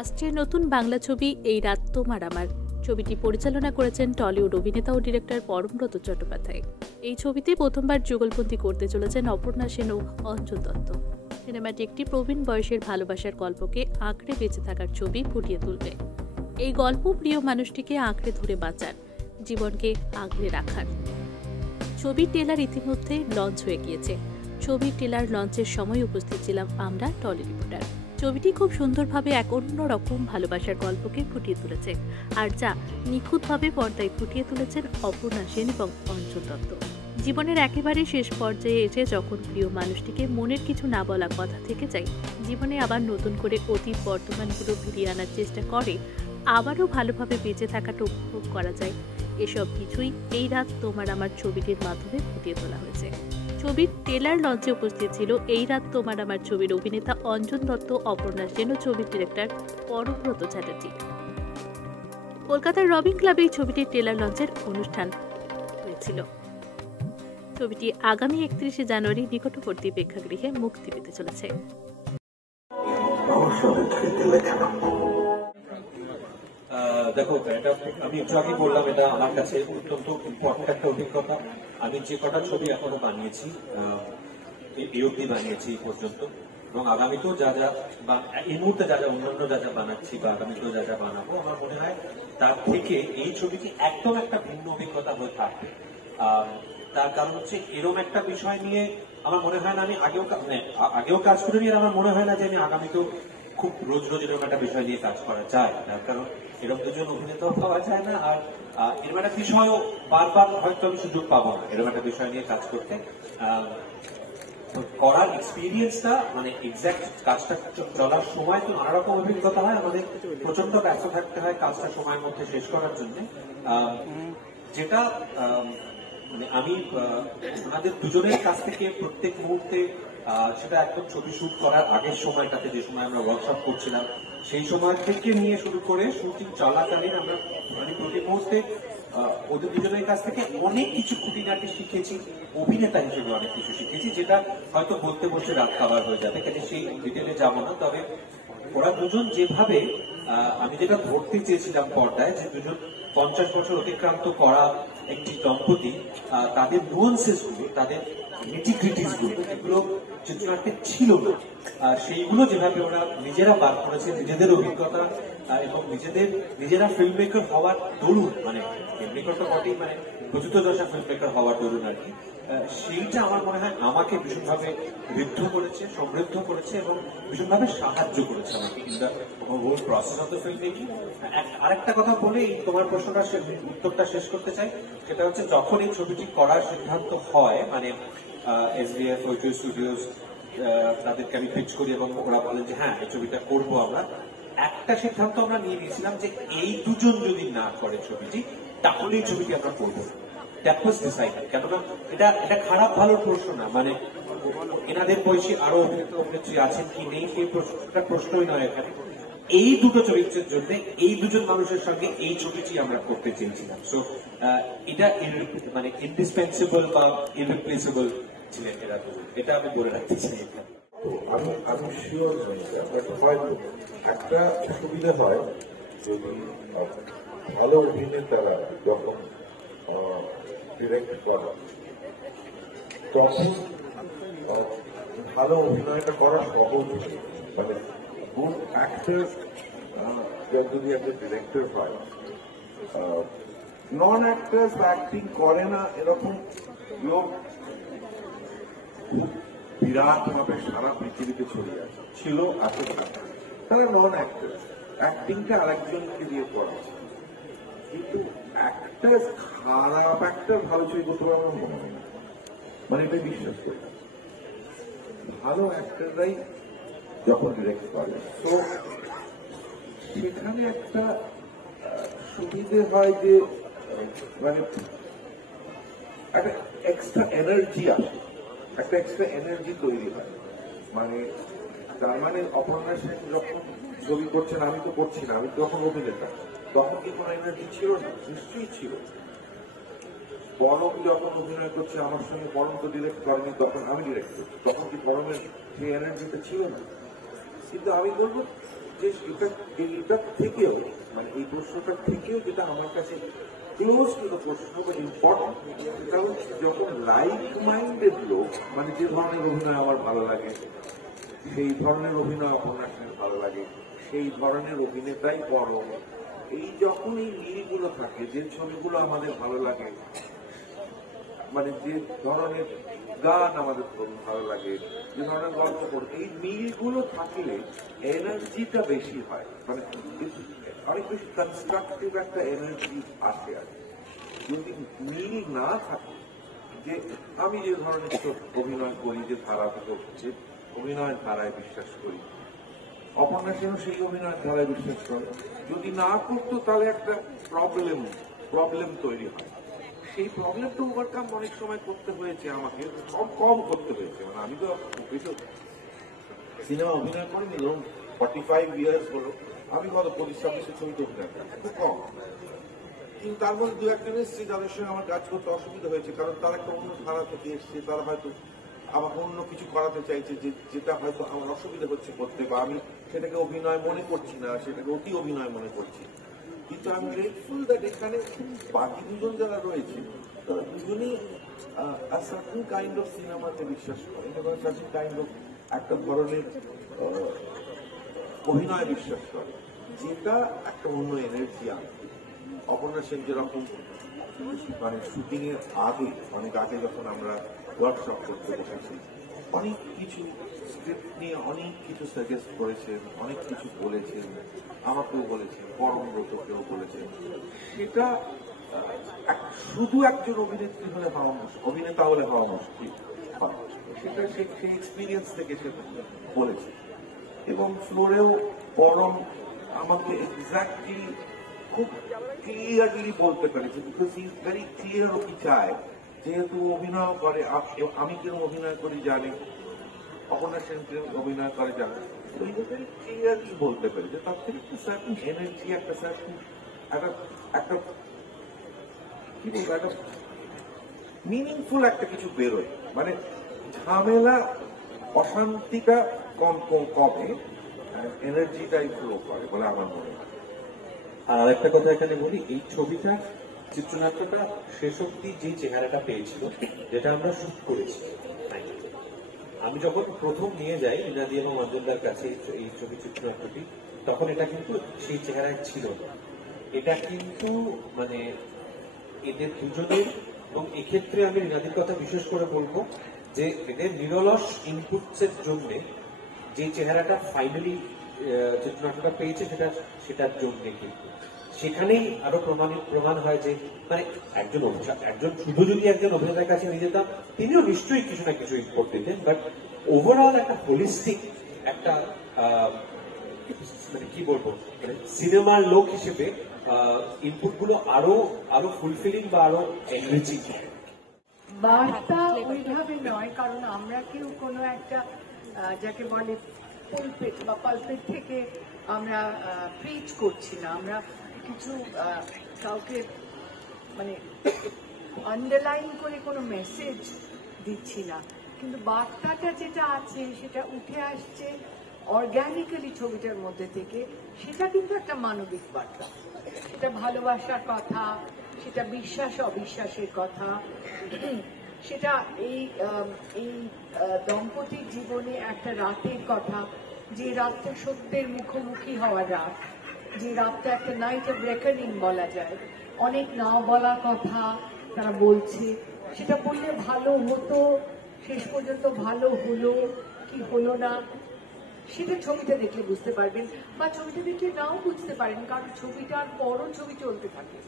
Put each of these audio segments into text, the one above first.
আসছে নতুন বাংলা ছবি এই রাত তোমার আমার। ছবিটি পরিচালনা করেছেন টলিউড অভিনেতা ও ডিরেক্টর পরমব্রত চট্টোপাধ্যায়। এই ছবিতে প্রথমবার যুগলবন্দি করতে চলেছেন অপর্ণা সেন ও অঞ্জন দত্ত। সিনেমাটি একটি প্রবীণ বয়সের ভালোবাসার গল্পকে আঁকড়ে বেঁচে থাকার ছবি ফুটিয়ে তুলবে। এই গল্প প্রিয় মানুষটিকে আঁকড়ে ধরে বাঁচার, জীবনকে আগলে রাখার। ছবির ট্রেলার ইতিমধ্যে লঞ্চ হয়ে গিয়েছে। ছবির ট্রেলার লঞ্চের সময় উপস্থিত ছিলাম আমরা টলি রিপোর্টার। ছবিটি খুব সুন্দরভাবে এক অন্যরকম ভালোবাসার গল্পকে ফুটিয়ে তুলেছে, আর যা নিখুঁতভাবে পর্দায় ফুটিয়ে তুলেছেন অপর্ণা সেন এবং অঞ্জন দত্ত। জীবনের একেবারে শেষ পর্যায়ে এসে যখন প্রিয় মানুষটিকে মনের কিছু না বলা কথা থেকে যায়, জীবনে আবার নতুন করে অতীত বর্তমানগুলো ফিরিয়ে আনার চেষ্টা করে, আবারও ভালোভাবে বেঁচে থাকাটা উপভোগ করা যায়, এসব কিছুই এই রাত তোমার আমার ছবিটির মাধ্যমে ফুটিয়ে তোলা হয়েছে। ছবির ট্রেলার লঞ্চে উপস্থিত ছিল এই রাত তোমার আমার ছবির অভিনেতা অঞ্জন দত্ত, অপর্ণা সেন ও ছবির ডিরেক্টর পরমব্রত চ্যাটার্জি। কলকাতার রবিন ক্লাবে এই ছবিটির ট্রেলার লঞ্চের অনুষ্ঠান হয়েছিল। ছবিটি আগামী 31শে জানুয়ারি নিকটবর্তী প্রেক্ষাগৃহে মুক্তি পেতে চলেছে। দেখো, এটা আমি একটু আগে বললাম, এটা আমার কাছে অত্যন্ত ইম্পর্টেন্ট একটা অভিজ্ঞতা। আমি যে কটা ছবি এখনো বানিয়েছি, এই অবধি বানিয়েছি পর্যন্ত, এবং আগামীতেও যা যা এই মুহূর্তে যা যা অন্যান্য যা যা বানাচ্ছি বা আগামীতেও যা যা বানাবো, আমার মনে হয় তার থেকে এই ছবিটি একদম একটা ভিন্ন অভিজ্ঞতা হয়ে থাকবে। তার কারণ হচ্ছে, এরকম একটা বিষয় নিয়ে আমার মনে হয় না আমি আগেও কাজ করিনি, আর আমার মনে হয় না যে আমি আগামীতেও খুব রোজ রোজ এরকম একটা বিষয় নিয়ে কাজ করা যায়। তার কারণ এরকম দুজন অভিনেতাও পাওয়া যায় না, আর এরকম একটা বিষয়ও বারবার হয়তো আমি সুযোগ পাবো না এরকম একটা বিষয় নিয়ে কাজ করতে। করার এক্সপিরিয়েন্সটা, মানে এক্সাক্ট কাজটা চলার সময় তো নানা রকম অভিজ্ঞতা হয়, আমাদের প্রচন্ড ব্যস্ত থাকতে হয় কাজটা সময়ের মধ্যে শেষ করার জন্য, যেটা মানে আমি আমাদের দুজনের কাছ থেকে প্রত্যেক মুহূর্তে, সেটা একদম ছবি শুট করার আগের সময়টাতে, যে সময় আমরা ওয়ার্কশপ করছিলাম, সেই সময় থেকে নিয়ে শুরু করে শুটিং চলাকালীন আমরা মানে প্রতি মুহূর্তে ওদের দুজনের কাছ থেকে অনেক কিছু খুঁটিনাটি শিখেছি, অভিনেতা হিসেবে অনেক কিছু শিখেছি, যেটা হয়তো বলতে বলতে রাত খাবার হয়ে যাবে, কাজে সেই ডিটেলে যাবো না। তবে ওরা দুজন যেভাবে, আমি যেটা ধরতে চেয়েছিলাম পর্দায়, যে দুজন 50 বছর অতিক্রান্ত করা একটি দম্পতি, তাদের নুয়ান্সেস গুলো, তাদের নিটিগ্রিটিস গুলো, এগুলো চিত্রনাট্যে ছিল না, সেইগুলো যেভাবে ওরা নিজেরা বার করেছে, নিজেদের অভিজ্ঞতা এবং নিজেরা ফিল্ম মেকার হওয়ার দরুন, মানে ফিল্ম মেকার তো বটেই, মানে প্রচুত দশা ফিল্ম মেকার হওয়ার দরুন আর কি, সেইটা আমার মনে হয় আমাকে ভীষণভাবে ঋদ্ধ করেছে, সমৃদ্ধ করেছে এবং ভীষণভাবে সাহায্য করেছে আমাকে in the whole process of the film making. আরেকটা কথা বলে তোমার প্রশ্নটা উত্তরটা শেষ করতে চাই, সেটা হচ্ছে, যখন এই ছবিটি করার সিদ্ধান্ত হয়, মানে SBF ওইচও স্টুডিওস তাদেরকে আমি পিচ করি এবং ওরা বলেন যে হ্যাঁ এই ছবিটা করবো আমরা, একটা সিদ্ধান্ত আমরা নিয়ে নিয়েছিলাম যে এই দুজন যদি না করে ছবিটি, তাহলে এই ছবিটি আমরা করবো। That was decided. কেননা এটা খারাপ ভালোর প্রশ্ন না, মানে এনাদের বয়সী আরো অভিনেত্রী আছেন কি নেই সেই প্রশ্নই নয় এখানে। এই দুটো চরিত্রের জন্য, এই দুজন মানুষের সঙ্গে এই ছবিটি আমরা করতে চেয়েছিলাম। সো এটা মানে ইনডিসপেন্সিবল বা ইররিপ্লেসেবল ছিলেন এরা দুজন, এটা আমি বলে রাখতে চাই এখানে। আমি শিওর একটা সুবিধা হয় যদি ভালো অভিনেতারা যখন ডিরেক্ট করা, তখন ভালো অভিনয়টা করা সহজ। মানে গুড অ্যাক্টর যদি একটা ডিরেক্টর হয়, নন অ্যাক্টার্স অ্যাক্টিং করে না এরকম লোক বিরাট ভাবে সারা পৃথিবীতে ছড়িয়ে আছে, ছিল আছে, তারা নন অ্যাক্টার, অ্যাক্টিংটা আরেকজনকে দিয়ে করা। কিন্তু অ্যাক্টার, খারাপ অ্যাক্টার ভালো ছবি করতে পারে আমার মনে হয় না, মানে এটা বিশ্বাস করি। ভালো অ্যাক্টাররাই যখন ডিরেক্ট করে, তো সেখানে একটা সুবিধে হয় যে মানে একটা এক্সট্রা এনার্জি আসে, একটা এক্সট্রা এনার্জি তৈরি হয়। মানে তার মানে অপর্ণা সেন যখন ছবি করছেন, আমি তো করছি না, আমি তখন অভিনেতা, তখন কি কোনো এনার্জি ছিল না? নিশ্চয়ই ছিল। বরং যখন অভিনয় করছে আমার সঙ্গে, বরং তো ডিরেক্ট করেনি, তখন আমি ডিরেক্ট করছি, তখন কি বরংয়ের সেই এনার্জিটা ছিল না? কিন্তু আমি বলবো যে এইটার থেকেও মানে এই প্রশ্নটার থেকেও যেটা আমার কাছে ক্লোজ টু দ্য প্রশ্ন বা ইম্পর্টেন্ট, সেটা হচ্ছে যখন লাইক মাইন্ডেড লোক, মানে যে ধরনের অভিনয় আমার ভালো লাগে, সেই ধরনের অভিনয় অপর্ণা সেনের ভালো লাগে, সেই ধরনের অভিনেতাই পরম, এই যখন এই মিলগুলো থাকে, যে ছবিগুলো আমাদের ভালো লাগে, মানে যে ধরনের গান আমাদের ভালো লাগে, যে ধরনের গল্প পড়ে, এই মিলগুলো থাকলে এনার্জিটা বেশি হয়, মানে অনেক বেশি কনস্ট্রাকটিভ একটা এনার্জি আসে আর যদি মিল না থাকে। যে আমি যে ধরনের অভিনয় করি, যে ধারা যে অভিনয়ের ধারায় বিশ্বাস করি, অপর্ণা সেনও সেই অভিনয়ের ধারায় বিশ্বাস করে, যদি না করতো তাহলে একটা প্রবলেম তৈরি হয়। সেই প্রবলেমটা ওভারকাম অনেক সময় করতে হয়েছে আমাকে, কম করতে হয়েছে। মানে আমি তো কিছু সিনেমা অভিনয় করিনি, ধরুন 45 ইয়ার্স হলো, আমি কত 25-26 ছবিতে অভিনয় করি, খুব কম। কিন্তু তার মধ্যে দু একজন এসছে যাদের সঙ্গে আমার কাজ করতে অসুবিধা হয়েছে, কারণ তারা একটা অন্য ধারা থেকে এসছে, তারা হয়তো আমাকে অন্য কিছু করাতে চাইছে, যেটা হয়তো আমার অসুবিধা হচ্ছে করতে, বা আমি সেটাকে অভিনয় মনে করছি না, সেটাকে অতি অভিনয় মনে করছি। কিন্তু আমি গ্রেটফুল দ্যাট এখানে বাকি দুজন যারা রয়েছে তারা দুজনই সার্টেন কাইন্ড অফ সিনেমাতে বিশ্বাস করেন এবং সার্টেন কাইন্ড অফ একটা ধরনের অভিনয় বিশ্বাস করে, যেটা একটা অন্য এনার্জি আনে। অপর্ণা সেন যেরকম মানে শুটিং এর আগে, অনেক আগে যখন আমরা ওয়ার্কশপ করতে বসেছি, অনেক কিছু স্ক্রিপ্ট নিয়ে অনেক কিছু সাজেস্ট করেছেন, অনেক কিছু বলেছেন, আমাকেও বলেছেন, পরমব্রতকেও বলেছেন। সেটা শুধু একজন অভিনেত্রী হলে হওয়া মুশকিল, অভিনেতা হলে হওয়া মুশকিল, সেটা সেই এক্সপিরিয়েন্স থেকে সে বলেছে। এবং ফ্লোরেও পরম আমাকে এক্স্যাক্টলি খুব ক্লিয়ারলি বলতে পেরেছে, because he is very clear ও কি চায়, যেহেতু অভিনয় করে, আমি কেন অভিনয় করি জানি, অপর্ণা সেন অভিনয় করে জানি, ভেরি ক্লিয়ারলি বলতে পেরেছে। তার থেকে একটা সার্টেন এনার্জি, একটা সার্টেন একটা কি বলবো, একটা মিনিংফুল একটা কিছু বেরোয়, মানে ঝামেলা অশান্তিটা কমে, এনার্জিটাই ফ্লো করে বলে আমার মনে হয়। আর আরেকটা কথা এখানে বলি, এই ছবিটা চিত্রনাট্যটা শেষ অব্দি যে চেহারাটা পেয়েছিল, যেটা আমরা শুট করেছি, আমি যখন প্রথম নিয়ে যাই রিনাদি এবং অঞ্জনদার কাছে এই ছবি চিত্রনাট্যটি, তখন এটা কিন্তু সেই চেহারায় ছিল না। এটা কিন্তু মানে এদের দুজনের, এবং এক্ষেত্রে আমি রিনাদির কথা বিশেষ করে বলবো যে এদের নিরলস ইনপুটস এর জন্য যে চেহারাটা ফাইনালি চিত্রনাট্যটা পেয়েছে, সেটার জন্য কিন্তু সেখানেই আরো প্রমাণ হয় যে মানে একজন শুধু যদি একজন অভিনেতার কাছে নিয়ে যেতাম, তিনিও নিশ্চয়ই কিছু না কিছু ইনপুট দিতেন, বাট ওভারঅল একটা হোলিস্টিক একটা মানে কি বলবো, মানে সিনেমার লোক হিসেবে ইনপুট গুলো আরো ফুলফিলিং বা আরো এনরিচিং। বার্তা ওইভাবে নয়, কারণ আমরা কেউ কোনো একটা যাকে বলে পুলপিট বা পালপিট থেকে আমরা প্রিচ করছি না, আমরা কিছু কাউকে মানে আন্ডারলাইন করে কোনো মেসেজ দিচ্ছি না, কিন্তু বার্তাটা যেটা আছে সেটা উঠে আসছে অর্গ্যানিক্যালি ছবিটার মধ্যে থেকে, সেটা কিন্তু একটা মানবিক বার্তা, সেটা ভালোবাসার কথা, সেটা বিশ্বাস অবিশ্বাসের কথা, সেটা এই দম্পতির জীবনে একটা রাতের কথা, যে রাতটা সত্যের মুখোমুখি হওয়ার রাত, যে রাতটা একটা নাইট অফ রেকনিং বলা যায়। অনেক না বলা কথা তারা বলছে, সেটা বললে ভালো হতো, শেষ পর্যন্ত ভালো হলো কি হলো না, সেটা ছবিটা দেখলে বুঝতে পারবেন, বা ছবিটা দেখলে নাও বুঝতে পারেন, কারণ ছবিটার পরও ছবি চলতে থাকে,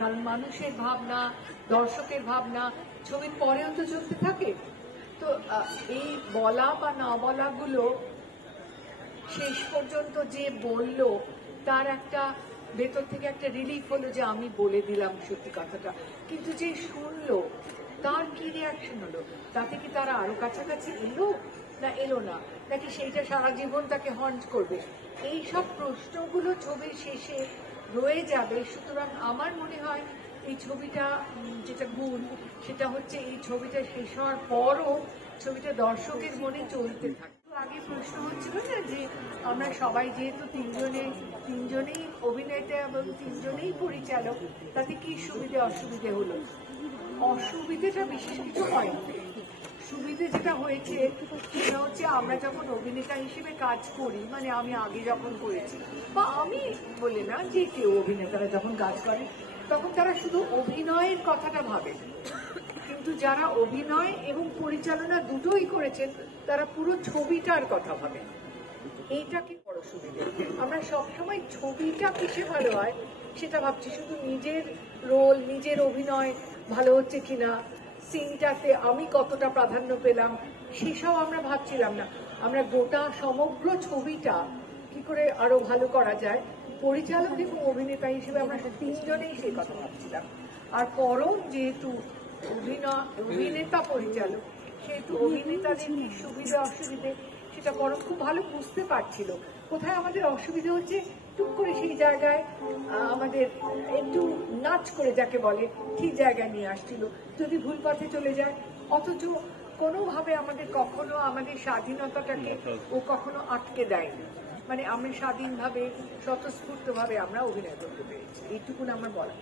কারণ মানুষের ভাবনা, দর্শকের ভাবনা ছবির পরেও তো চলতে থাকে। তো এই বলা বা না বলাগুলো শেষ পর্যন্ত যে বলল তার একটা ভেতর থেকে একটা রিলিফ হলো যে আমি বলে দিলাম সত্যি কথাটা, কিন্তু যে শুনলো তার কি রিয়াকশন হলো, তাতে কি তারা আরো কাছাকাছি এলো না এলো না, নাকি সেইটা সারা জীবন তাকে হন্ট করবে, এই সব প্রশ্নগুলো ছবির শেষে রয়ে যাবে। সুতরাং আমার মনে হয় এই ছবিটা যেটা গুণ, সেটা হচ্ছে এই ছবিটা শেষ হওয়ার পরও ছবিটা দর্শকের মনে চলতে থাকে। আগে প্রশ্ন হচ্ছিল না যে আমরা সবাই যেহেতু তিনজনেই অভিনেতা এবং তিনজনেই পরিচালক, তাতে কি সুবিধে অসুবিধে হলো? অসুবিধেটা বিশেষ কিছু হয়নি। সুবিধে যেটা হয়েছে সেটা হচ্ছে আমরা যখন অভিনেতা হিসেবে কাজ করি, মানে আমি আগে যখন করেছি বা আমি বলে না, যে কেউ অভিনেতারা যখন কাজ করে তখন তারা শুধু অভিনয়ের কথাটা ভাবে, কিন্তু যারা অভিনয় এবং পরিচালনা দুটোই করেছেন তারা পুরো ছবিটার কথা ভাবে। এইটাকে বড় সুবিধে। আমরা সবসময় ছবিটা কিসে ভালো হয় সেটা ভাবছি, শুধু নিজের রোল, নিজের অভিনয় ভালো হচ্ছে কিনা, সিনটাতে আমি কতটা প্রাধান্য পেলাম সেসব আমরা ভাবছিলাম না। আমরা গোটা সমগ্র ছবিটা কি করে আরো ভালো করা যায়, পরিচালক এবং অভিনেতা হিসেবে আমরা তিনজনেই সেই কথা ভাবছিলাম। আর পরম যেহেতু অভিনেতা পরিচালক, সেহেতু অভিনেতাদের কি সুবিধা অসুবিধে সেটা পরম খুব ভালো বুঝতে পারছিল। কোথায় আমাদের অসুবিধা হচ্ছে টুক করে সেই জায়গায় আমাদের একটু নাচ করে যাকে বলে ঠিক জায়গায় নিয়ে আসছিল, যদি ভুল পথে চলে যায়। অথচ কোনোভাবে আমাদের কখনো আমাদের স্বাধীনতাটাকে ও কখনো আটকে দেয়নি, মানে আমরা স্বাধীনভাবে স্বতঃস্ফূর্তভাবে আমরা অভিনয় করতে পেরেছি। এইটুকুন আমার বলা।